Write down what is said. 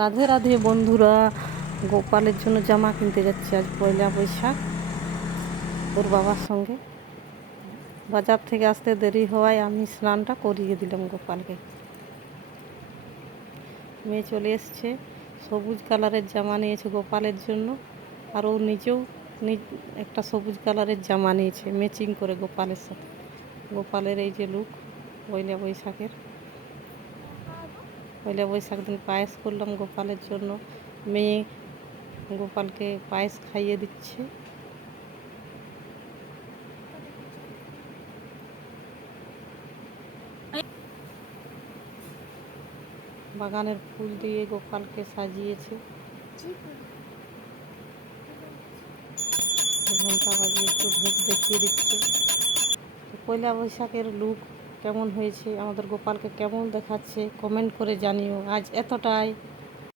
রাধে রাধে বন্ধুরা, গোপালের জন্য জামা কিনতে যাচ্ছি আজ পয়লা বৈশাখ ওর বাবার সঙ্গে। বাজার থেকে আসতে দেরি হওয়ায় আমি স্নানটা করিয়ে দিলাম গোপালকে। মেয়ে চলে এসছে, সবুজ কালারের জামা নিয়েছে গোপালের জন্য, আর ও নিজেও একটা সবুজ কালারের জামা নিয়েছে ম্যাচিং করে গোপালের সাথে। গোপালের এই যে লুক পয়লা বৈশাখের। পয়লা বৈশাখ দিন পায়েস করলাম গোপালের জন্য। মেয়ে গোপালকে পায়েস খাইয়ে দিচ্ছে। বাগানের ফুল দিয়ে গোপালকে সাজিয়েছে। ঘন্টা বাজিয়ে একটু ধূপ দেখিয়ে দিচ্ছে। পয়লা বৈশাখের লুক কেমন হয়েছে, আমাদের গোপালকে কেমন দেখাচ্ছে কমেন্ট করে জানিও। আজ এতটাই।